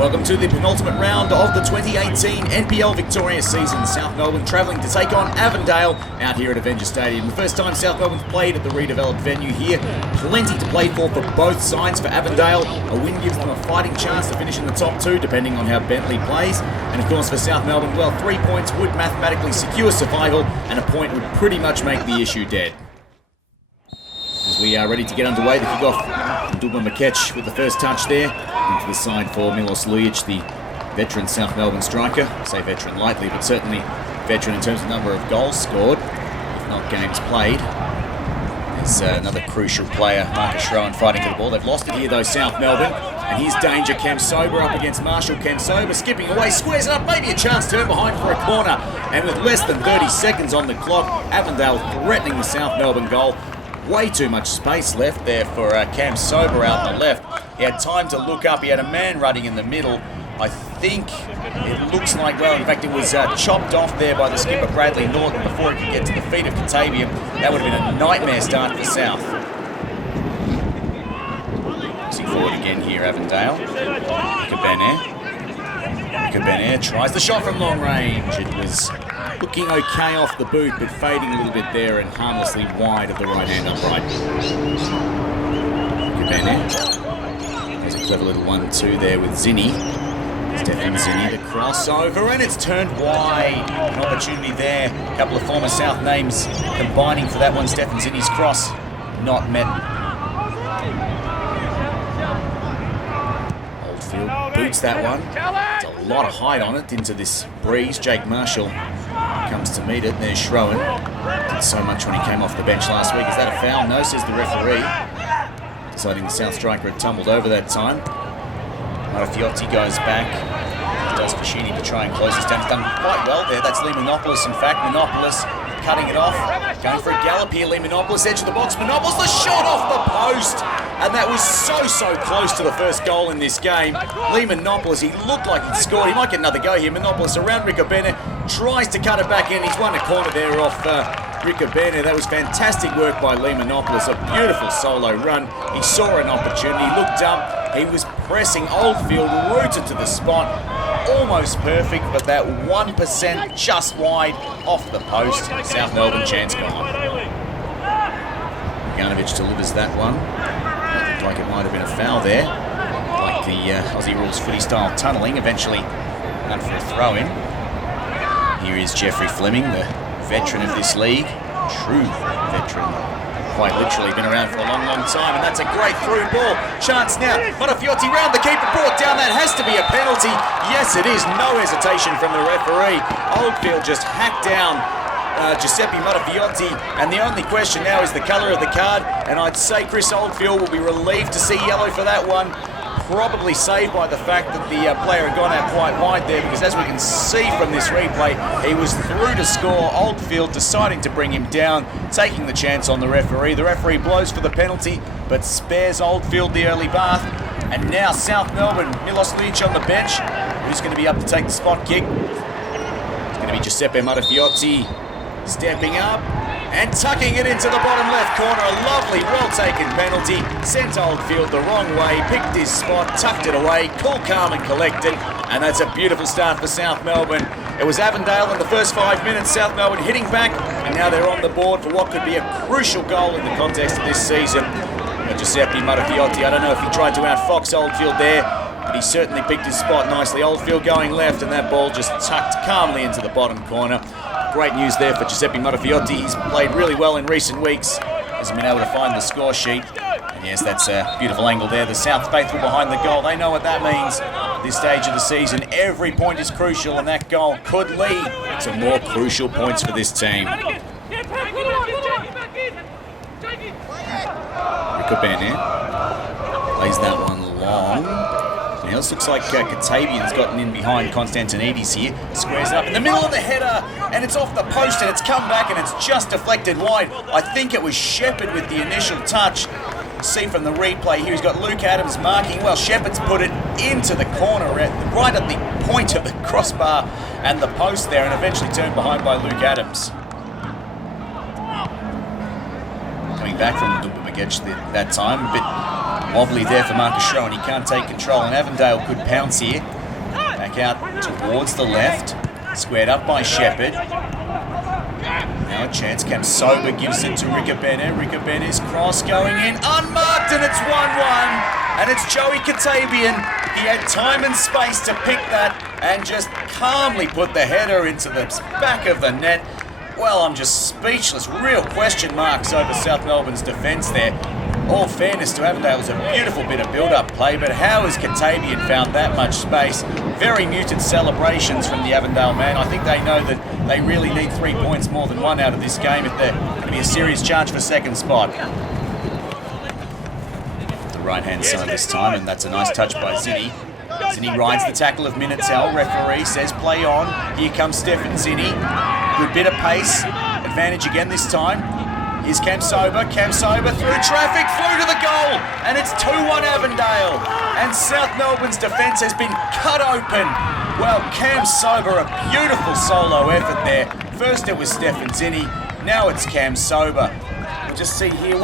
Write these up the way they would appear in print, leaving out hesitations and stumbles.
Welcome to the penultimate round of the 2018 NPL Victoria season. South Melbourne travelling to take on Avondale out here at Avenger Stadium. The first time South Melbourne's played at the redeveloped venue here. Plenty to play for both sides. For Avondale, a win gives them a fighting chance to finish in the top two, depending on how Bentley plays. And of course for South Melbourne, well, 3 points would mathematically secure survival, and a point would pretty much make the issue dead. As we are ready to get underway, the kickoff from Dubba Makech with the first touch there. Into the side for Milos Lujic, the veteran South Melbourne striker. I say veteran lightly, but certainly veteran in terms of number of goals scored, if not games played. There's another crucial player, Marcus Schroen, fighting for the ball. They've lost it here though, South Melbourne. And here's danger, Cam Sober up against Marshall. Cam Sober skipping away, squares it up, maybe a chance, turn behind for a corner. And with less than 30 seconds on the clock, Avondale threatening the South Melbourne goal. Way too much space left there for Cam Sober out on the left. He had time to look up. He had a man running in the middle. I think it looks like, well, in fact, it was chopped off there by the skipper, Bradley Norton, before he could get to the feet of Katavian. That would have been a nightmare start for South. Pressing forward again here, Avondale. Cabernet tries the shot from long range. It was looking okay off the boot, but fading a little bit there and harmlessly wide of the right hand upright. Cabernet. There's a clever little 1-2 there with Zinni. Stefan Zinni, the crossover, and it's turned wide. An opportunity there. A couple of former South names combining for that one. Stefan Zinni's cross not met. Oldfield boots that one. It's a lot of height on it into this breeze. Jake Marshall comes to meet it. There's Schroen. Did so much when he came off the bench last week. Is that a foul? No, says the referee. Deciding the South striker had tumbled over that time. Marafiotti goes back. Does Fashini to try and close this down. He's done quite well there. That's Lee Monopoulos, in fact. Monopoulos cutting it off. Going for a gallop here. Lee Monopoulos, edge of the box. Monopoulos, the shot off the post. And that was so close to the first goal in this game. Lee Monopoulos, he looked like he'd scored. He might get another go here. Monopoulos around Rico Bennett. Tries to cut it back in. He's won a corner there off Rico Bennett. That was fantastic work by Lee Monopoulos. A beautiful solo run. He saw an opportunity. He looked up. He was pressing Oldfield, rooted to the spot. Almost perfect, but that 1% just wide off the post. South Melbourne chance gone. Janovic delivers that one. Looked like it might have been a foul there. Like the Aussie rules footy style tunnelling. Eventually run for a throw in. Here is Jeffrey Fleming, the veteran of this league. True veteran. Quite literally been around for a long time, and that's a great through ball. Chance now. Monofiotti round the keeper, brought down. That has to be a penalty. Yes, it is. No hesitation from the referee. Oldfield just hacked down Giuseppe Monofiotti, and the only question now is the colour of the card, and I'd say Chris Oldfield will be relieved to see yellow for that one. Probably saved by the fact that the player had gone out quite wide there, because as we can see from this replay, he was through to score. Oldfield deciding to bring him down, taking the chance on the referee. The referee blows for the penalty, but spares Oldfield the early bath. And now South Melbourne, Milos Lujic on the bench. Who's going to be up to take the spot kick? It's going to be Giuseppe Monofiotti stepping up and tucking it into the bottom left corner. A lovely, well-taken penalty. Sent Oldfield the wrong way, picked his spot, tucked it away, cool, calm and collected. And that's a beautiful start for South Melbourne. It was Avondale in the first 5 minutes. South Melbourne hitting back, and now they're on the board for what could be a crucial goal in the context of this season. But Giuseppe Monofiotti, I don't know if he tried to outfox Oldfield there, but he certainly picked his spot nicely. Oldfield going left, and that ball just tucked calmly into the bottom corner. Great news there for Giuseppe Monofiotti. He's played really well in recent weeks. Hasn't been able to find the score sheet. And yes, that's a beautiful angle there. The South faithful behind the goal. They know what that means. At this stage of the season, every point is crucial, and that goal could lead to more crucial points for this team. Rico Bennett plays that one long. Now this looks like Katavian's gotten in behind Constantinides here. Squares it up in the middle of the header, and it's off the post, and it's come back, and it's just deflected wide. I think it was Shepherd with the initial touch. See from the replay here, he's got Luke Adams marking. Well, Shepherd's put it into the corner, right at the point of the crossbar and the post there, and eventually turned behind by Luke Adams. Coming back from Dubba Makech that time, a bit Wobbly there for Marcus Schroen. He can't take control, and Avondale could pounce here. Back out towards the left. Squared up by Shepherd. Now a chance. Kamsoba gives it to Ricabene. Ricabene's cross going in. Unmarked, and it's 1-1. And it's Joey Katabian. He had time and space to pick that and just calmly put the header into the back of the net. Well, I'm just speechless. Real question marks over South Melbourne's defence there. All fairness to Avondale, it was a beautiful bit of build-up play, but how has Katabian found that much space? Very muted celebrations from the Avondale man. I think they know that they really need 3 points more than one out of this game if they're going to be a serious challenge for second spot. The right-hand side this time, and that's a nice touch by Zinni. Zinni rides the tackle of Minitel. Referee says play on. Here comes Stefan Zinni. Good bit of pace. Advantage again this time. Here's Kamsoba. Kamsoba through traffic, through to the goal. And it's 2-1 Avondale. And South Melbourne's defence has been cut open. Well, Kamsoba, a beautiful solo effort there. First it was Stefan Zinni. Now it's Kamsoba. We'll just see here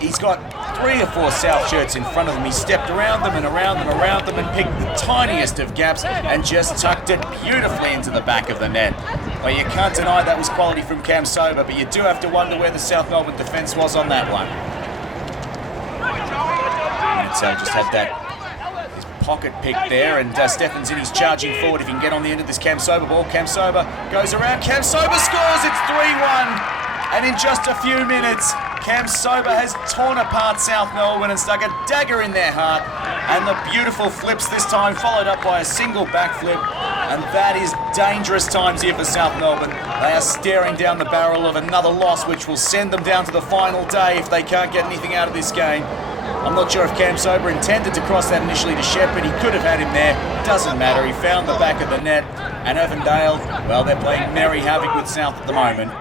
he's got 3 or 4 South shirts in front of him. He stepped around them and around them, around them, and picked the tiniest of gaps and just tucked it beautifully into the back of the net. Well, you can't deny that was quality from Kamsoba, but you do have to wonder where the South Melbourne defence was on that one. Minitel just had his pocket pick there, and Stefan Zinni's charging forward if he can get on the end of this Kamsoba ball. Kamsoba goes around. Kamsoba scores. It's 3-1. And in just a few minutes, Kamsoba has torn apart South Melbourne and stuck a dagger in their heart. And the beautiful flips this time, followed up by a single backflip. And that is dangerous times here for South Melbourne. They are staring down the barrel of another loss, which will send them down to the final day if they can't get anything out of this game. I'm not sure if Kamsoba intended to cross that initially to Shepherd. He could have had him there. Doesn't matter. He found the back of the net. And Avondale, well, they're playing merry havoc with South at the moment.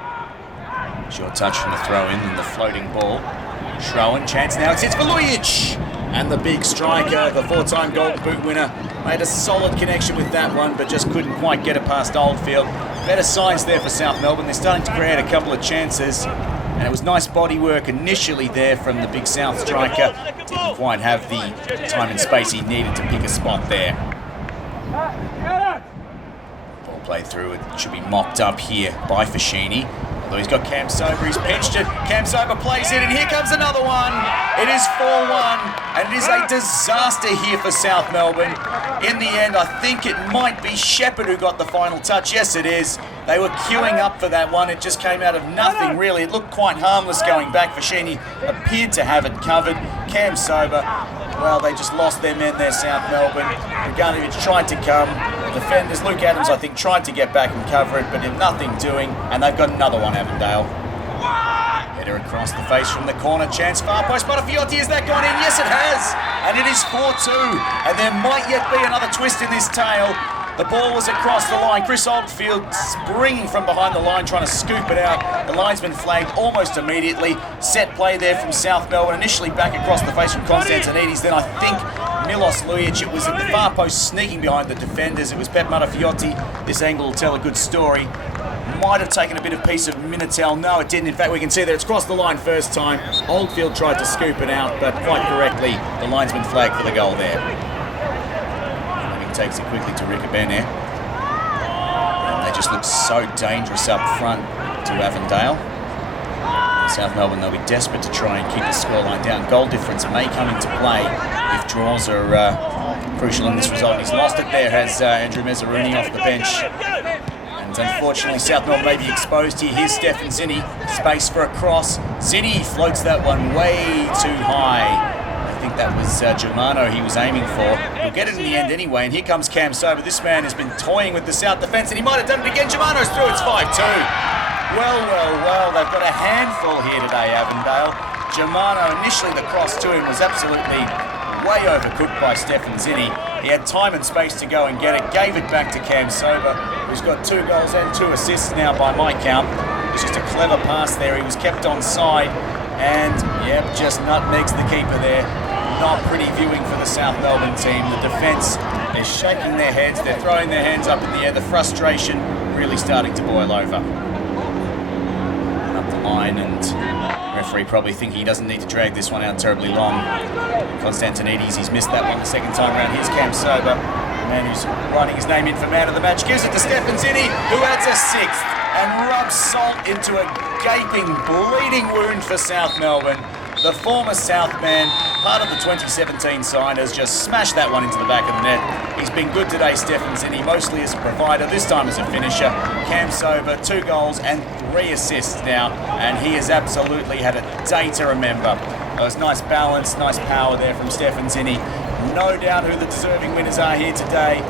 Short touch from the throw-in and the floating ball. Schroen, chance now. It's for Lujic. And the big striker, the 4-time Golden Boot winner, made a solid connection with that one, but just couldn't quite get it past Oldfield. Better signs there for South Melbourne. They're starting to create a couple of chances. And it was nice body work initially there from the big South striker. Didn't quite have the time and space he needed to pick a spot there. Ball played through. It should be mocked up here by Fashini. Although he's got Kamsoba, he's pinched it. Kamsoba plays it, and here comes another one. It is 4-1, and it is a disaster here for South Melbourne. In the end, I think it might be Shepherd who got the final touch. Yes, it is. They were queuing up for that one. It just came out of nothing, really. It looked quite harmless going back. Fashini appeared to have it covered. Kamsoba, well, they just lost their men there, South Melbourne. Reganovic tried to come. The defenders, Luke Adams, I think, tried to get back and cover it, but nothing doing. And they've got another one, Avondale. Header across the face from the corner. Chance far post. Montefiore, has that gone in? Yes, it has. And it is 4-2. And there might yet be another twist in this tale. The ball was across the line. Chris Oldfield springing from behind the line, trying to scoop it out. The linesman flagged almost immediately. Set play there from South Melbourne. Initially back across the face from Konstantinidis. Then I think Milos Lujic. It was at the far post sneaking behind the defenders. It was Pep Montefiore. This angle will tell a good story. Might have taken a bit of piece of Minitel. No, it didn't. In fact, we can see that it's crossed the line first time. Oldfield tried to scoop it out, but quite correctly, the linesman flagged for the goal there. Takes it quickly to Ricabene. And they just look so dangerous up front to Avondale. South Melbourne, they'll be desperate to try and keep the scoreline down. Goal difference may come into play if draws are crucial in this result. He's lost it there, has Andrew Mezzaruni off the bench. And unfortunately, South Melbourne may be exposed here. Here's Stefan Zinni. Space for a cross. Zinni floats that one way too high. I think that was Germano he was aiming for. He'll get it in the end anyway, and here comes Kamsoba. This man has been toying with the South defence, and he might have done it again. Germano's through, it's 5-2. Well, they've got a handful here today, Avondale. Germano, initially the cross to him was absolutely way overcooked by Stefan Zinni. He had time and space to go and get it, gave it back to Kamsoba, who's got 2 goals and 2 assists now by my count. It was just a clever pass there. He was kept onside, and, yep, just nutmegs the keeper there. Not pretty viewing for the South Melbourne team. The defence, they're shaking their heads, they're throwing their hands up in the air. The frustration really starting to boil over. And up the line, and referee probably thinking he doesn't need to drag this one out terribly long. Constantinides, he's missed that one the second time around. Here's Cam Sober, the man who's writing his name in for man of the match, gives it to Stefan Zinni, who adds a sixth and rubs salt into a gaping, bleeding wound for South Melbourne. The former South man, part of the 2017 side, has just smashed that one into the back of the net. He's been good today, Stefan Zinni, mostly as a provider, this time as a finisher. Cam Sober, 2 goals and 3 assists now, and he has absolutely had a day to remember. It was nice balance, nice power there from Stefan Zinni. No doubt who the deserving winners are here today.